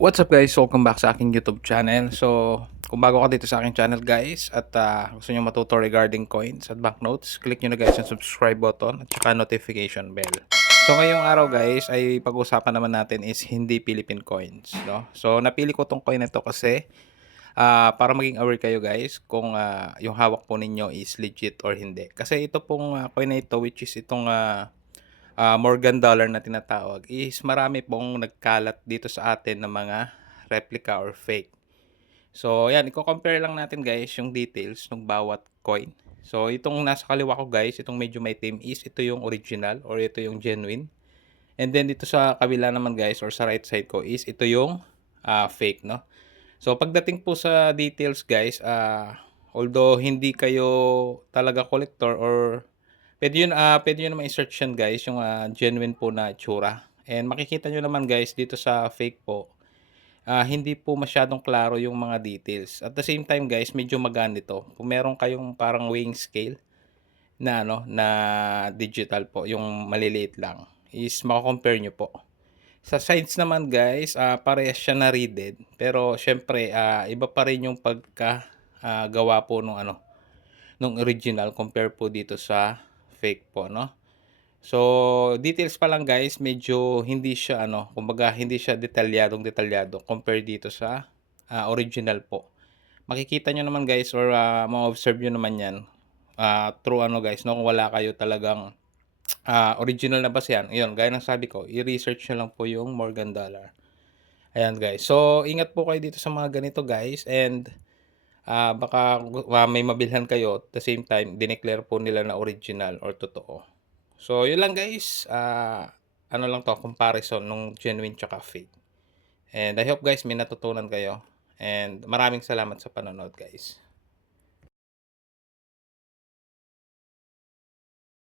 What's up guys? Welcome back sa aking YouTube channel. So, kung bago ka dito sa aking channel guys at gusto nyo matuto regarding coins at banknotes, click nyo na guys yung subscribe button at saka notification bell. So, ngayong araw guys ay pag-usapan naman natin is hindi Philippine coins. No? So, napili ko tong coin na to kasi para maging aware kayo guys kung yung hawak po ninyo is legit or hindi. Kasi ito pong coin na ito which is itong Morgan dollar na tinatawag is marami pong nagkalat dito sa atin ng mga replica or fake. So, yan, i-compare lang natin guys yung details ng bawat coin. So, itong nasa kaliwa ko guys, itong medyo may team is ito yung original or ito yung genuine. And then dito sa kabila naman guys or sa right side ko is ito yung fake, no? So, pagdating po sa details guys, although hindi kayo talaga collector or pwede nyo naman i-search yan guys, yung genuine po na itsura. And makikita nyo naman guys dito sa fake po, hindi po masyadong klaro yung mga details. At the same time guys, medyo magaan ito. Kung meron kayong parang weighing scale na ano, na digital po, yung maliliit lang, is mako-compare nyo po. Sa sides naman guys, parehas siya na reeded. Pero syempre, iba pa rin yung pagka gawa po nung ano, nung original compare po dito sa fake po, no? So, details pa lang guys, medyo hindi siya ano, kumbaga hindi siya detalyado compare dito sa original po. Makikita nyo naman guys or ma-observe nyo naman yan through ano guys, no, kung wala kayo talagang original na basihan. Ayun, gaya ng sabi ko, i-research nyo lang po yung Morgan dollar. Ayan guys. So, ingat po kayo dito sa mga ganito guys and baka may mabilhan kayo at the same time dineclare po nila na original or totoo. So, yun lang guys. Ano lang to, comparison nung genuine tsaka fake. And I hope guys may natutunan kayo. And maraming salamat sa panonood guys.